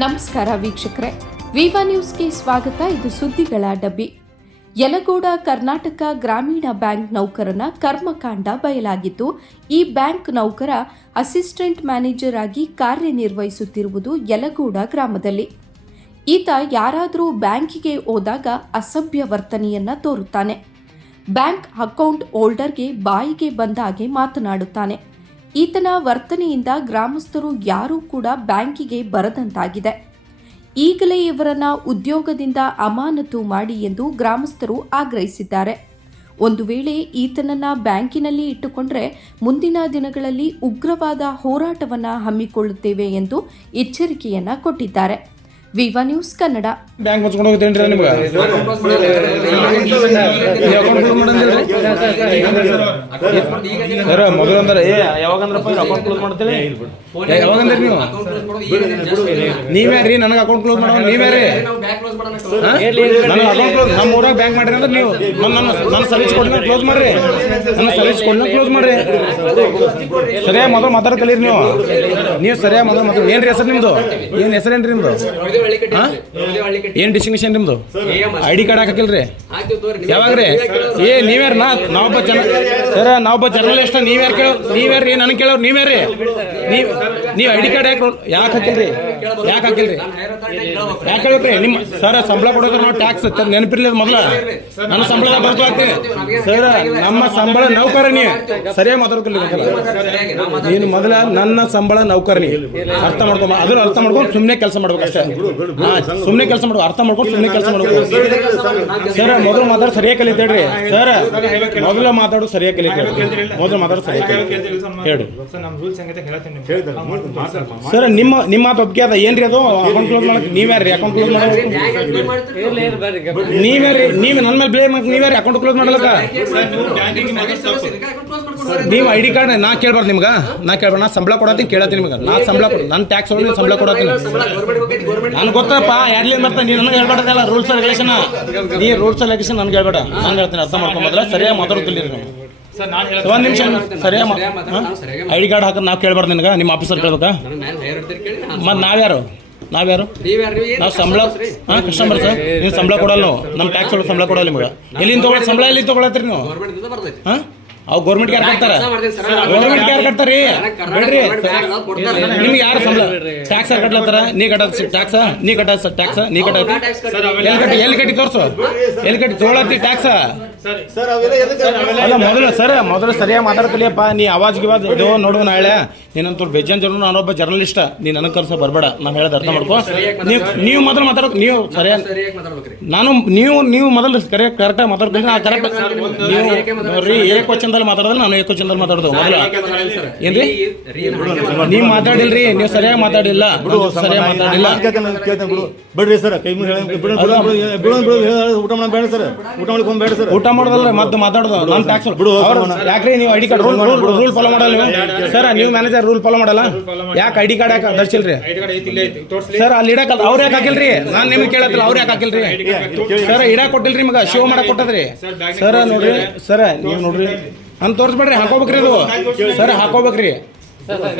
ನಮಸ್ಕಾರ ವೀಕ್ಷಕರೇ. ವಿವಾ ನ್ಯೂಸ್ಗೆ ಸ್ವಾಗತ. ಇದು ಸುದ್ದಿಗಳ ಡಬ್ಬಿ. ಯಲಗೋಡ ಕರ್ನಾಟಕ ಗ್ರಾಮೀಣ ಬ್ಯಾಂಕ್ ನೌಕರನ ಕರ್ಮಕಾಂಡ ಬಯಲಾಗಿದ್ದು ಈ ಬ್ಯಾಂಕ್ ನೌಕರ ಅಸಿಸ್ಟೆಂಟ್ ಮ್ಯಾನೇಜರ್ ಆಗಿ ಕಾರ್ಯನಿರ್ವಹಿಸುತ್ತಿರುವುದು ಯಲಗೋಡ ಗ್ರಾಮದಲ್ಲಿ. ಈತ ಯಾರಾದರೂ ಬ್ಯಾಂಕಿಗೆ ಹೋದಾಗ ಅಸಭ್ಯ ವರ್ತನೆಯನ್ನ ತೋರುತ್ತಾನೆ. ಬ್ಯಾಂಕ್ ಅಕೌಂಟ್ ಹೋಲ್ಡರ್ಗೆ ಬಾಯಿಗೆ ಬಂದ ಹಾಗೆ ಮಾತನಾಡುತ್ತಾನೆ. ಈತನ ವರ್ತನೆಯಿಂದ ಗ್ರಾಮಸ್ಥರು ಯಾರೂ ಕೂಡ ಬ್ಯಾಂಕಿಗೆ ಬರದಂತಾಗಿದೆ. ಈಗಲೇ ಇವರನ್ನ ಉದ್ಯೋಗದಿಂದ ಅಮಾನತು ಮಾಡಿ ಎಂದು ಗ್ರಾಮಸ್ಥರು ಆಗ್ರಹಿಸಿದ್ದಾರೆ. ಒಂದು ವೇಳೆ ಈತನನ್ನ ಬ್ಯಾಂಕಿನಲ್ಲಿ ಇಟ್ಟುಕೊಂಡ್ರೆ ಮುಂದಿನ ದಿನಗಳಲ್ಲಿ ಉಗ್ರವಾದ ಹೋರಾಟವನ್ನ ಹಮ್ಮಿಕೊಳ್ಳುತ್ತೇವೆ ಎಂದು ಎಚ್ಚರಿಕೆಯನ್ನ ಕೊಟ್ಟಿದ್ದಾರೆ. Viva news Kannada. ಬ್ಯಾಂಕ್ ಮುಚ್ಕೊಂಡು ಹೋಗ್ತೇನ್ರಿ ನಿಮ್ಗೆ? ಸರ್ ಮೊದಲು ಅಂದ್ರೆ ಏ ಯಾವಾಗಂದ್ರಪ್ಪ ಅಕೌಂಟ್ ಕ್ಲೋಸ್ ಮಾಡ್ತೇವೆ ಯಾವಾಗಂದ್ರೆ ನೀವು ನೀವ್ಯಾರಿ ನನಗೆ ಅಕೌಂಟ್ ಕ್ಲೋಸ್ ಮಾಡೋ ನೀವ್ಯಾರೀ ನಮ್ಮ ಊರಾಗ ಬ್ಯಾಂಕ್ ಮಾಡ್ರಿ ಅಂದ್ರೆ ನೀವು ನನ್ನ ನನ್ನ ಸರ್ವಿಸ್ ಕೊಡ್ನ ಕ್ಲೋಸ್ ಮಾಡ್ರಿ. ನನ್ನ ಸರ್ವಿಸ್ ಕೊಡ್ನ ಕ್ಲೋಸ್ ಮಾಡ್ರಿ. ಸರಿಯಾಗಿ ಮೊದಲು ಮಾತಾಡ ಕಲೀರಿ ನೀವು. ನೀವು ಸರಿಯಾಗಿ ಮೊದಲು ಮಾತಾಡ ಏನ್ರಿ ಹೆಸರು ಏನು ಏನ್ ಹೆಸರೇನ್ರಿ ನಿಮ್ದು? ಹಾ? ಏನ್ ಡಿಸ್ಟಿಂಕ್ಷನ್ ನಿಮ್ದು? ಐ ಡಿ ಕಾರ್ಡ್ ಹಾಕಿಲ್ರಿ ರೀ ಏ ನೀವ್ಯಾರ? ನಾ ನಾವೊಬ್ಬ ಜನ ಸರ ನಾವೊಬ್ಬ ಜರ್ನಲಿಸ್ಟ್ ನೀವ್ಯಾರ ಕೇಳೋ ರೀ ನನಗೆ ಕೇಳೋರು ನೀವ್ಯಾರಿ ನೀವ್ ನೀವು ಐ ಡಿ ಕಾರ್ಡ್ ಯಾಕೆ ಯಾಕೆ ಹಾಕಿಲ್ರಿ? ಯಾಕೆ ಹಾಕಿಲ್ರಿ? ಯಾಕೆ ಹೇಳ್ಬೇಕ್ರಿ ನಿಮ್ಮ ಸರ್ ಸಂಬಳ ಕೊಡೋದ್ರ ನಾವು ಟ್ಯಾಕ್ಸ್ ನೆನಪಿರ್ಲಿ ಮೊದಲ. ನನ್ನ ಸಂಬಳ ಬರ್ತು ಹಾಕ್ತೀನಿ ಸರ್ ನಮ್ಮ ಸಂಬಳ ನೌಕರಣಿ ಸರಿಯಾಗಿ ಮಾತಾಡ್ಕೊಳ್ಳಿ ನೀನು ಮೊದಲ ನನ್ನ ಸಂಬಳ ನೌಕರಣಿ ಅರ್ಥ ಮಾಡ್ಕೊಂಬ ಅದ್ರ ಅರ್ಥ ಮಾಡ್ಕೊಂಡು ಸುಮ್ಮನೆ ಕೆಲಸ ಮಾಡ್ಬೇಕು ಅಷ್ಟೇ. ಸುಮ್ಮನೆ ಕೆಲಸ ಮಾಡ್ಬೇಕು. ಅರ್ಥ ಮಾಡ್ಕೊಂಡು ಸುಮ್ಮನೆ ಕೆಲಸ ಮಾಡ್ಬೇಕು. ಸರ್ ಮೊದಲು ಮಾತಾಡೋ ಸರಿಯಾಗಿ ಕಲಿತೇಳ್ರಿ ಸರ್ ಮೊದಲು ಮಾತಾಡೋ ಸರಿಯಾಗಿ ಕಲಿತೇಳಿ ಮೊದಲು ಮಾತಾಡೋ ಸರಿಯಾಗಿ ಹೇಳಿ ಸರ್ ನಮ್ಮ ರೂಲ್ಸ್ ಹೆಂಗೈತೆ ಹೇಳ್ತೀನಿ ನಿಮ್ಗೆ. ಸರ್ ನಿಮ್ಮ ಒಪ್ಪಿಗೆ ಅದ ಏನ್ರಿ ಅದು? ಅಕೌಂಟ್ ಕ್ಲೋಸ್ ಮಾಡಕ್ ನೀವ್ಯಾರ್ರಿ? ಅಕೌಂಟ್ ಕ್ಲೋಸ್ ಮಾಡೋದು ನೀವ್ಯಾರಿ ನೀವ್ ನನ್ನ ಮೇಲೆ ಬ್ಲೇಮ್ ನೀವೇ ನೀವ್ಯಾರಿ ಅಕೌಂಟ್ ಕ್ಲೋಸ್ ಮಾಡಲಕ ನೀವು ಐ ಡಿ ಕಾರ್ಡ್ ನಾ ಕೇಳ್ಬಾರ್ದು ನಿಮ್ಗ. ನಾ ಕೇಳ್ಬಾರ್ದು ನಾ ಸಂಬಳ ಕೊಡತ್ತೀನಿ ಕೇಳತ್ತೀನಿ ನಿಮ್ಗೆ. ನಾ ಸಂಬಳ ಕೊಡ ನನ್ನ ಟ್ಯಾಕ್ಸ್ ಒಳಗೆ ಸಂಬಳ ಕೊಡತ್ತೀನಿ. ನನ್ಗೆ ಗೊತ್ತಪ್ಪ ಯಾರ್ಲಿಂದ ಬರ್ತಾ ನೀನು ನನಗೆ ಹೇಳ್ಬಾರ್ದಲ್ಲ ರೂಲ್ಸ್ ರೆಗ್ಯುಲೇಷನ್ ನೀ ರೂಲ್ಸ್ ರೆಗ್ಯುಲೇಷನ್ ನನ್ಗೆ ಹೇಳ್ಬೇಡ. ನಾನು ಹೇಳ್ತೀನಿ ಅರ್ಥ ಮಾಡ್ಕೊಂಬಂದ್ರೆ ಸರಿಯಾಗಿ ಮಾತಾಡ್ತಿಲ್ಲ ನೀವು. ಸರ್ ನಾನು ಒಂದ್ ನಿಮಿಷ ಸರಿಯಾಗಿ ಐ ಡಿ ಕಾರ್ಡ್ ಹಾಕಿ ನಾವು ಕೇಳಬಾರ್ದು ನಿನಗೆ ನಿಮ್ಮ ಆಫೀಸರ್ ಕೇಳ್ಬೇಕಾ? ಮತ್ತೆ ನಾವ್ಯಾರು? ನಾವ್ಯಾರು? ನಾವು ಸಂಬಳ ಹಾ ಕಸ್ಟಮರ್ ಸರ್ ನೀವು ಸಂಬಳ ಕೊಡಲ್ಲ ನಾವು ನಮ್ಮ ಟ್ಯಾಕ್ಸ್ ಒಳಗೆ ಸಂಬಳ ಕೊಡಲ್ಲ ನಿಮಗೆ. ಎಲ್ಲಿಂದ ತಗೊಳ ಸಂಬಳ ಎಲ್ಲಿ ತಗೊಳತ್ತೀರಿ ನೀವು? ಹಾಂ? ಅವು ಗೌರ್ಮೆಂಟ್ ಯಾರು ಕಟ್ತಾರ ಗೌರ್ಮೆಂಟ್ ಯಾರು ಕಟ್ತಾರಿ ಬೇಡ್ರಿ. ನಿಮ್ಗೆ ಯಾರು ಸಂಬಳ? ಟ್ಯಾಕ್ಸ್ ಯಾರು ಕಟ್ಲತ್ತಾರ? ನೀ ಕಟ್ಟ ಟ್ಯಾಕ್ಸ್? ನೀ ಕಟ್ಟ ಟ್ಯಾಕ್ಸ್? ನೀ ಕಟ್ಟ ಎಲ್ಲಿ ಕಟ್ಟಿ ಎಲ್ಲಿ ಕಟ್ಟಿ ತೋರ್ಸು? ಎಲ್ಲಿ ಕಟ್ಟಿ ತೊಗೊಳತ್ತಿ ಟ್ಯಾಕ್ಸ್? ಅಲ್ಲ ಮೊದಲು ಸರ್ ಮೊದಲು ಸರಿಯಾಗಿ ಮಾತಾಡ್ಕಲಿಯಪ್ಪ ನೀ ಅವಾಜ್ ಗಿವಾಜ್ ಇದು ನೋಡು ನಾಳೆ ನೀನಂತೂ ಬೇಜಾನ್ ಜನ ನಾನೊಬ್ಬ ಜರ್ನಲಿಸ್ಟ್ ನೀನು ನನಗೆ ಕರ್ಸ ಬರಬೇಡ ನಾನು ಹೇಳೋದು ಅರ್ಥ ಮಾಡ್ಕೋ. ನೀವು ನೀವು ಮೊದಲು ಮಾತಾಡೋದು ನೀವು ಸರಿಯಾಗಿ ನಾನು ನೀವು ನೀವು ಮೊದಲು ಕರೆಕ್ಟ್ ಕರೆಕ್ಟಾಗಿ ಮಾತಾಡ್ತೀನಿ. ನಾ ಕರೆಕ್ಟ್ ನೀವು ನೋಡ್ರಿ ಏಕವಚನದಲ್ಲಿ ಮಾತಾಡಿದ್ರೆ ನಾನು ಏಕವಚನದಲ್ಲಿ ಮಾತಾಡೋದು ಮೊದಲು ಏನ್ರಿ? ನೀವು ಮಾತಾಡಿಲ್ರಿ ನೀವು ಸರಿಯಾಗಿ ಮಾತಾಡಿಲ್ಲ. ಸರಿಯಾಗಿ ಮಾತಾಡಿಲ್ಲ. ಬಿಡ್ರಿ ಸರ್ ಕೈ ಮುಗಿ ಬಿಡು ಬಿಡು ಬಿಡು ಬಿಡು ಊಟ ಬೇಡ ಸರ್. ಊಟ ಮಾಡ್ಕೊಂಡು ಬೇಡ ಸರ್. ಊಟ ಮಾಡೋದಲ್ಲ ಮತ್ತೆ ಮಾತಾಡೋದು. ನಾನು ಟ್ಯಾಕ್ಸ್ ಬಿಡು, ಯಾಕ್ರಿ ನೀವು ID card rule rule follow ಮಾಡಲ್ಲ ನೀವು? ಸರ್ ನೀವು ಮ್ಯಾನೇಜರ್ ರೂಲ್ ಫಾಲೋ ಮಾಡಲ್ಲ? ಯಾಕೆ ಐಡಿ ಕಾರ್ಡ್ ಯಾಕೆ ಧರಿಸಿಲ್ರಿ? ಐಡಿ ಕಾರ್ಡ್ ಐತಿ ಇಲ್ಲೇ ಐತಿ ತೋರಿಸ್ಲಿ. ಸರ್ ಅಲ್ಲಿ ಇಡಕ್ ಅವ್ರ ಯಾಕೆ ಹಾಕಿಲ್ರಿ? ನಾನು ನಿಮ್ಗೆ ಕೇಳತ್ತಿಲ್ಲ ಅವ್ರ ಯಾಕೆ ಹಾಕಿಲ್ರಿ? ಸರ್ ಇಡಕ್ ಕೊಟ್ಟಿಲ್ರಿ ನಿಮಗೆ ಶೋ ಮಾಡಕ್ ಕೊಟ್ಟದ್ರಿ. ಸರ್ ನೋಡ್ರಿ. ಸರ್ ನೀವು ನೋಡ್ರಿ. ಅಂತ ತೋರಿಸ್ಬೇಡ್ರಿ ಹಾಕೋಬೇಕ್ರಿ ಇದು. ಸರ್ ಹಾಕೋಬೇಕ್ರಿ. ಸರ್ ಸರ್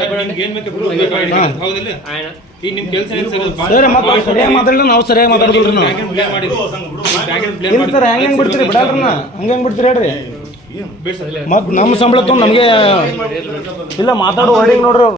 ಮತ್ತೆ ಸರಿಯಾಗಿ ಮಾತಾಡಿಲ್ಲ ನಾವು ಸರಿಯಾಗಿ ಮಾತಾಡೋದಿಲ್ರಿ ನಾವು. ಸರ್ ಹೆಂಗ್ ಹೆಂಗ್ ಬಿಡ್ತೀರಿ? ಬಿಡಲ್ರನ್ನ ಹಂಗ ಹೆಂಗ್ ಬಿಡ್ತೀರಿ ಹೇಳ್ರಿ? ಬಿಡಿ ಸರ್ ಮತ್ ನಮ್ಮ ಸಂಬಳ ತಗೊಂಡ್ ನಮಗೆ ಇಲ್ಲ ಮಾತಾಡೋ ವರ್ಡಿಂಗ್ ನೋಡ್ರಿ.